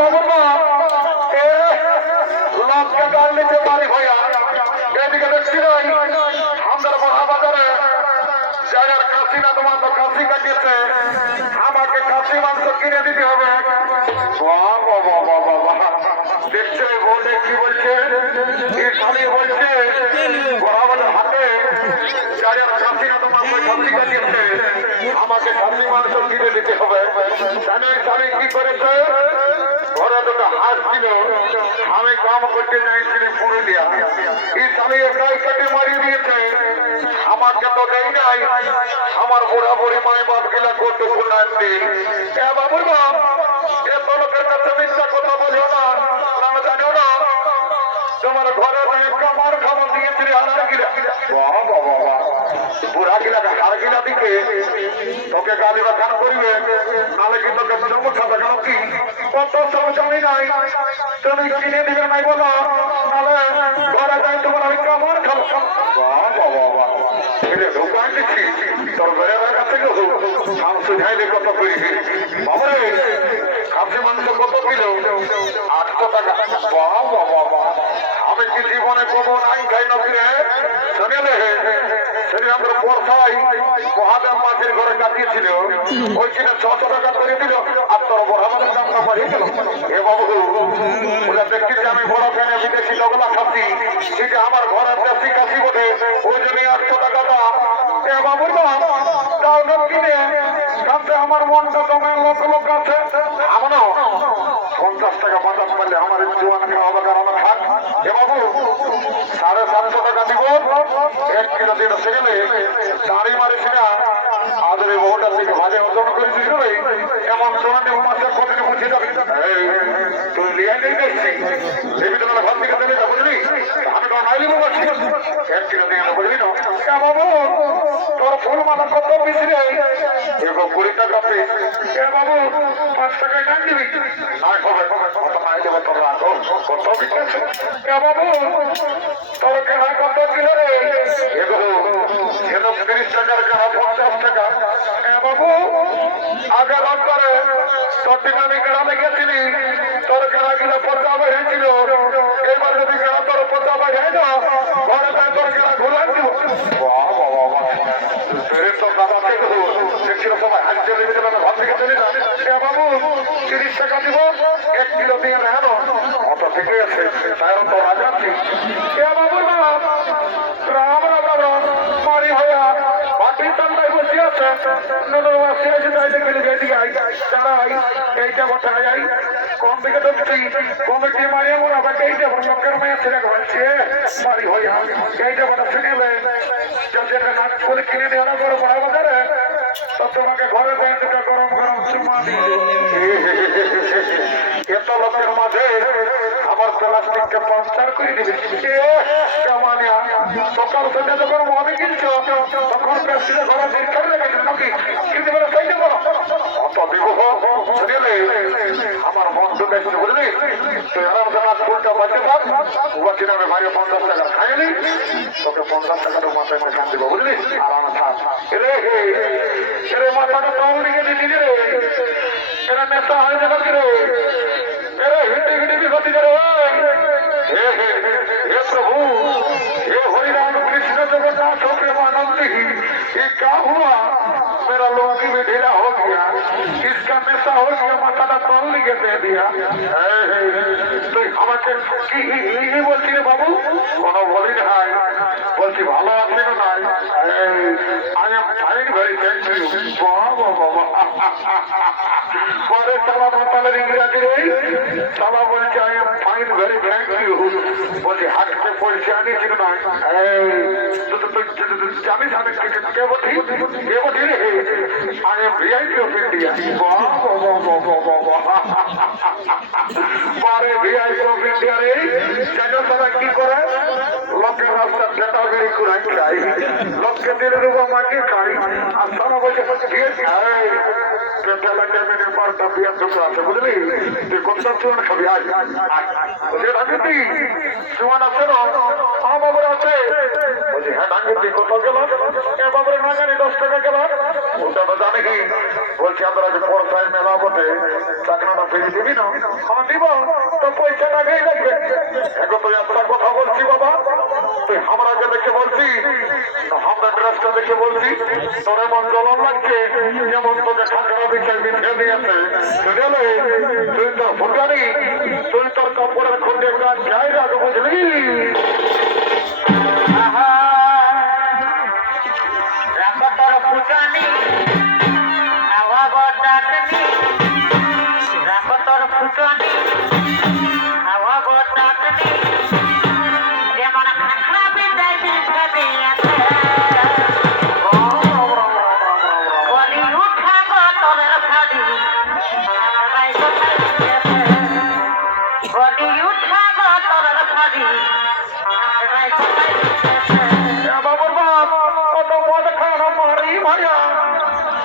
বাবুর মা লোককে গাল নিতে পারি ভাইয়া এদিকে দেখছি নাই আমাদের মহাবাজারে যারা কাশি না তোমার তো কাশি কাটিয়েছে আমাকে কাশি মাংস কিনে দিতে হবে দেখছে বোর্ডে কি বলছে কি শালি বলছে মহাবাজার হাতে যারা কাশি না তোমার কাশি কাটিয়েছে আমাকে কাশি মাংস কিনে দিতে হবে জানে শালি কি করেছে ঘরে দুটো হাত ছিল আমি কাম করতে চাইছিলাম পুরুলিয়া এই স্বামী একাই কেটে মারিয়ে দিয়েছে আমাকে তো দেয় নাই আমার বুড়া বুড়ি মায় বাপ গিলা কতটুকু নাচতে বাবুর বাপ এত লোকের কাছে মিথ্যা কথা বলিও না নাম জানিও না তোমার ঘরে কামার খাবার দিয়েছিল হার গিলা বুড়া গিলাকে হার গিলা দিকে তোকে গালি বাখান করিবে নাহলে কি তোকে সমস্যা দেখানো কি কত সমস্যা নাই তুমি কিনে দিবে নাই বলো নাহলে ঘরে যাই তোমার আমি কামার খাবো ঢোকান দিচ্ছি তোর বেড়ার কাছে আমি সুঝাইলে কত করি বাবারে খাসি মাংস কত কিলো 800 টাকা বাবা আমি কি জীবনে কব নাই খাই না ফিরে শুনেলে সেদিন আমরা বর্ষায় মহাদেব মাঝির ঘরে কাটিয়েছিল ওইখানে 600 টাকা করে দিল আর তোর বড়াবাদের দামটা বাড়িয়ে গেল এ বাবু ওরা দেখছি আমি বড় ফ্যানে বিদেশি লগলা খাসি এটা আমার ঘরের দেশি কাশি বটে ওই জন্য 800 টাকা দাম এ বাবুর দাম তাও না কিনে কাছে আমার মনটা জমে লোক আছে আমারও 50 টাকা বাতাস পারলে আমার জোয়ান খাওয়া দাওয়া আমার খাক এ বাবু 750 টাকা দিব 1 কিলো দিন সেগেলে দাঁড়ি মারিস না আদের বহুটার দিকে ভাজে ওজন করেছিস রে এমন সোনানি মাছের কতকে বুঝে যাবি তুই লিয়ে নিয়ে দেখছি দেবী তোমার ঘর থেকে দেবে না বুঝলি আমি তো নাইলি বলছি 1 কিলো দিয়ে বুঝলি না বাবু তোর ফুল মাথা কত বেশি রে এগো 20 টাকা পিস এ বাবু 5 টাকায় টান দিবি না হবে কত নাই দেবো তোর রাখো কত বিকেছে এ বাবু তোর কেনা কত কিলো রে এগো যেন 30 টাকার কেনা 50 টাকা এ বাবু আগে রাত করে তোর দিন আমি কেনা লেগেছিলি তোর কেনা কিলো 50 হয়েছিল এবার যদি কেনা তোর 50 হয় না ঘরে তাই তোর কেনা ঘুরান দিব বাবু 30 টাকা দিব 1 কিলো দিয়ে নেন অত থেকে আছে তাই তো রাজা আছি বাবু রাম রাম মারি হইয়া মাটির টান্ডায় বসে আছে এইটা বসাই যাই কম দিকে ঢুকছি কমিটি মারিয়ে মোর আবার এইটা লোকের মেয়ে ছেলে ঘরছে মারি হইয়া এইটা বটা শুনেলে যদি নাচ করে কিনে দেওয়া করো বড় বাজারে তো তোমাকে ঘরে দেয় দুটো গরম গরম চুমা এত লোকের মাঝে আমার প্লাস্টিককে পাঁচটার করে দিবি সকাল সন্ধ্যা যখন মনে কিনছো তখন প্লাস্টিকে ঘরে দীর্ঘার রেখেছে নাকি কিনতে পারে সেইটা বলো অত বিবাহ শুনেলে আমার বন্ধু দেখছি বুঝলি তুই আরামসে নাচ ফুলটা বাঁচে থাক বাঁচি নামে ভাই 50 টাকা খাইনি তোকে 50 টাকাটা মাথায় মাথায় দেবো বুঝলি আরাম থাক এরে মাথাটা কম দিকে দিদি রে এরা নেশা হয়ে যাবে রে এরে হিন্দি হিন্দি গতি করে हे प्रभु हे हरि राम कृष्ण जगन्नाथ प्रेमानंद ही ये क्या हुआ मेरा लोकी भी ढीला हो गया इसका नशा हो गया माथा का तोल लिखे दे दिया तो আমাকে কি বলছি রে বাবু কোনো বলি না বলছি ভালো আছে না নাই I am fine very thank you বাবা পরে সালা মাতালের ইংরাজি রে সালা বলছে I am fine very thank you বলছি হাটকে পয়সা আনিছিল না জানিস আমি কে বলছি রে I am VIP of India পরে ভিআইপি অফ ইন্ডিয়া রে জানো তারা কি করে লোকের রাস্তা ক্যাটাগরি করে খাই লোককে দিলে দেবো মাকে খাই আর সামা বলছে পেটেলা ক্যাবিনের বারোটা বিয়ার দুটো আছে বুঝলি তুই কত চুয়ান খাবি আজ বলছে ডাঙ্গিতি চুয়ান আছে না বাবুর আছে বলছি হ্যাঁ ডাঙ্গিতি কত গেল এ বাবুরে না জানি 10 টাকা গেল ওটা তো জানি কি বলছি আমরা যে পরসায় মেলা বটে চাকরাটা ফিরে দিবি না হ্যাঁ দিব তো পয়সা টাকাই লাগবে এখন তুই এতটা কথা বলছি বাবা তুই আমরাকে দেখে বলছি আমরা ড্রেসটা দেখে বলছি তোর এমন জলম লাগছে যেমন তোকে খাঁকড়া বিচার বিছে দিয়েছে তুই তোর ফুটানি তুই তোর কাপড়ের খুঁটির গাছ যাই রাখ বুঝলি ফুটানি ফুটানি হাওয়া গোটানি যেমন খাঁকড়া বিদায় বিছে দিয়েছে বলি উঠা গোতরের খাড়ি বলি উঠা গোতরের খাড়ি বাবুর বাপ কত মদ খাওয়া মারি ভাইয়া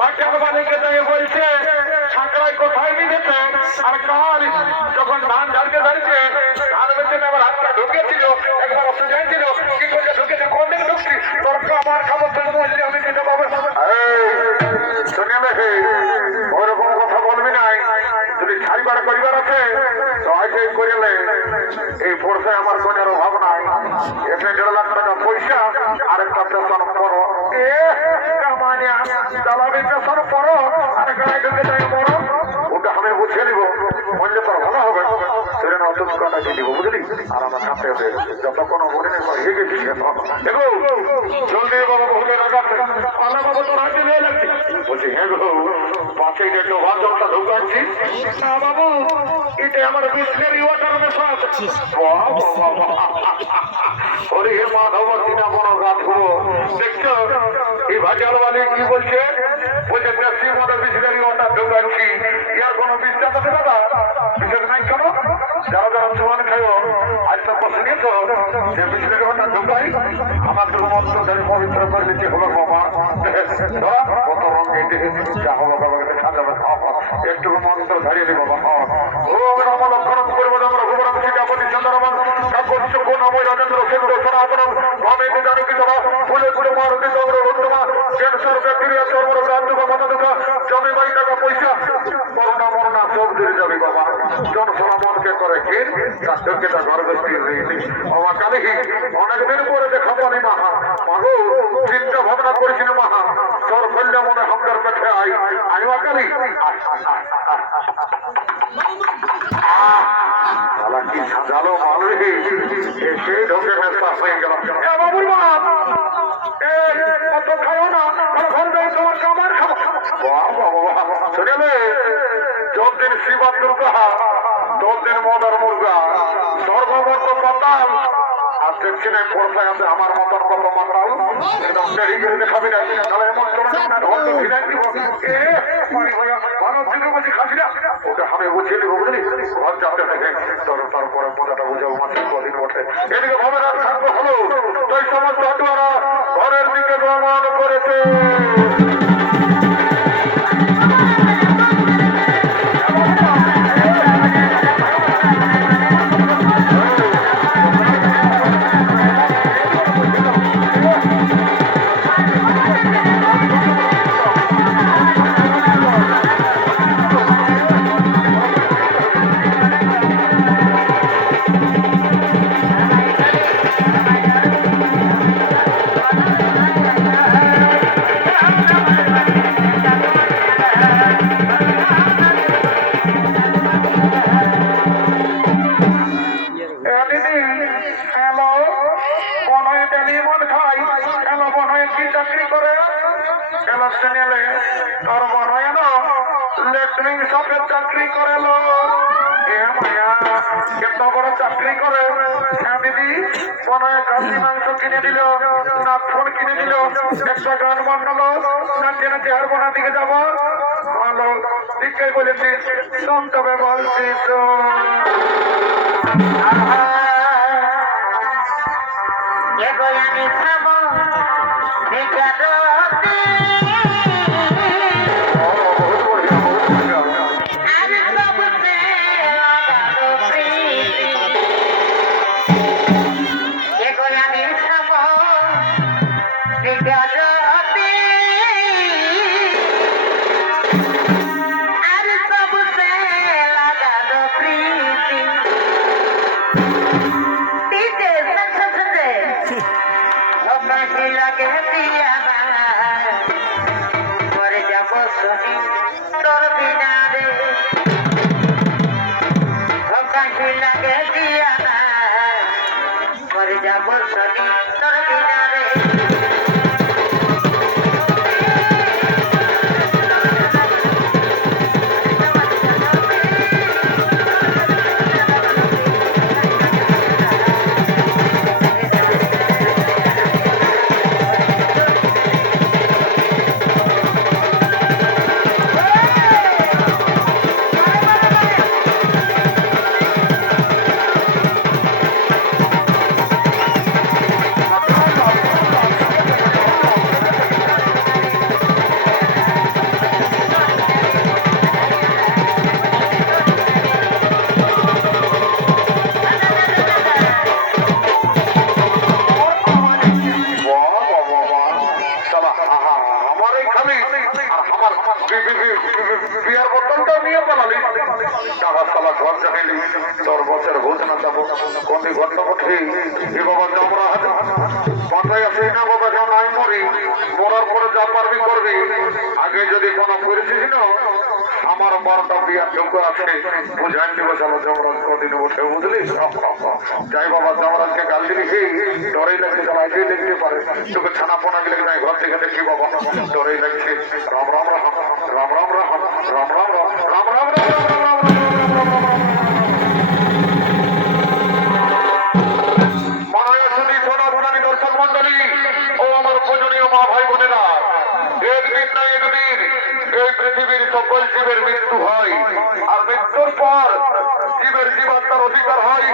বাচ্চার বাড়িকে দিয়ে বলছে ছাঁকড়ায় কোথায় নিয়েছে আর কাল যখন ধান ঝাড়কে ধরেছে ধান বেচে আবার হাতটা ঢুকেছিল একবার অসুবিধা ছিল কি করে ঢুকেছে কোনদিন ঢুকছি তোর আমার খাবার তুমি বলছি আমি খেতে পাবো শুনে দেখে ওরকম কথা বলবি নাই যদি ছাড়িবার করিবার আছে তো আগে করিলে এই পড়ছে আমার কোনের অভাব নাই এখানে 1.5 লাখ টাকা পয়সা আরেকটা পেশন করো কামানিয়া চালাবি পেশন পড়ো আর গায়ে ঢুকে যাই বড় ওটা আমি বুঝিয়ে দিব মনে তোর ভালো হবে সেটা নতুন কথা দিব বুঝলি আর আমার কাছে যতক্ষণ মনে নেই হয়ে গেছি দেখো জলদি বাবা ভুলে রাখাচ্ছে আল্লাহ বাবা তোর হাতে নিয়ে যাচ্ছি বলছি হ্যাঁ গো পাশে একটু ভাত জলটা ঢুকাচ্ছি না বাবু এটা আমার বিসলেরি ওয়াটার মেশা আছে ওরে হে মাধব সিনা কোনো গাছ হবো দেখছো এই ভাজালওয়ালি কি বলছে বলছে দেশি মতো বিসলেরি ওয়াটার ঢুকাচ্ছি ইয়ার কোনো বিশ্বাস আছে দাদা বিশ্বাস নাই কেন যারা যারা জোয়ান খাইও আজ তো বসে তো যে বিসলেরি ওয়াটার ঢুকাই আমার তো মন্ত্র ধরে পবিত্র করে নিতে হবে বাবা কত রঙ এটি যা হবে বাবা খাওয়া একটু মন্ত্র ধরিয়ে দেবো বাবা ওম নমঃ লক্ষণম পূর্বদম রঘুবরম সীতাপতি চন্দ্রমান কাকস্য গুণময় রাজেন্দ্র সিন্ধু সনাতনম ভামেতি জানকী সভা ফুলে ফুলে মারুতি চন্দ্র রুদ্রমা ক্যান্সার ব্যাকটেরিয়া সর্বরোগ আন্তরিক মাথা দুঃখা জমি বাড়ি টাকা পয়সা করোনা মরনা সব দূরে যাবে বাবা জনসভা মনকে করে কিন তার যোগ্যতা ঘর বস্তি রয়েছে বাবা কালী অনেকদিন পরে দেখা পানি মাহা মাগো চিন্তা ভাবনা করেছি না মাহা তোর কল্যাণ মনে হামদার কাছে আই মা কালী কি সাজালো মালরে সেই ঢোকে ব্যস্ত হয়ে গেল বাবুর বাপ কত খাও না ঘর যাই তোমার কামার খাবো শুনেলে যতদিন শিবা দুর্গা ততদিন মদার মুর্গা সর্বমত পাতাল আর দেখছি না পড়তে আছে আমার মতন কত মাতাল একদম দেরি করে খাবি না তাহলে এমন তোমার না ঢল তো ভিড়াই দিব ভালো দিন বলছি খাবি না ওটা আমি বুঝিয়ে দিব বুঝলি ঘর চাপতে থাকে তারপরে মজাটা বুঝাবো মাসের কদিন বটে এদিকে ভাবে রাত থাকবো হলো তাই সমস্ত আটুয়ারা ঘরের দিকে গমন করেছে তোর মনে হয় না লেট্রিন শপের চাকরি করে এত বড় চাকরি করে দিদি মনে হয় খাসি মাংস কিনে দিল না ফোন কিনে দিল একটা গান বানালো নাচে নাচে আর বোনা দিকে যাবো ভালো দিকে বলেছিস শোন তবে বলছিস আমি খাবো কাশি লাগে দিয়া না মরে যাব সনি তোর বিনারে বিয়ার বোতলটা নিয়ে পালালি টাকা সালা ঘর চাইলি তোর বছর ভূত না যাবো কোন ঘন্ট বঠি এ বাবা জমরা মাথায় আছে না বাবা যেমন আমি মরি মরার পরে যা পারবি করবি আগে যদি কোনো করেছিস না আমার 12টা বিয়ার যোগ্য আছে বুঝাই দিব চলো জমরাজ কদিন বসে বুঝলি যাই বাবা জমরাজকে গাল দিলি ডরেই লাগছে চলো আজকেই দেখতে পারে তোকে ছানা পোনা গেলে নাই ঘর থেকে দেখি বাবা ডরেই লাগছে রাম রাম রাম রাম রাম রাম রাম রাম রাম রাম রাম দর্শক মন্ডলী ও আমার পূজনীয় মা ভাই বোনেরা একদিন না একদিন এই পৃথিবীর সকল জীবের মৃত্যু হয় আর মৃত্যুর পর জীবের জীবাত্মার অধিকার হয়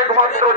একমাত্র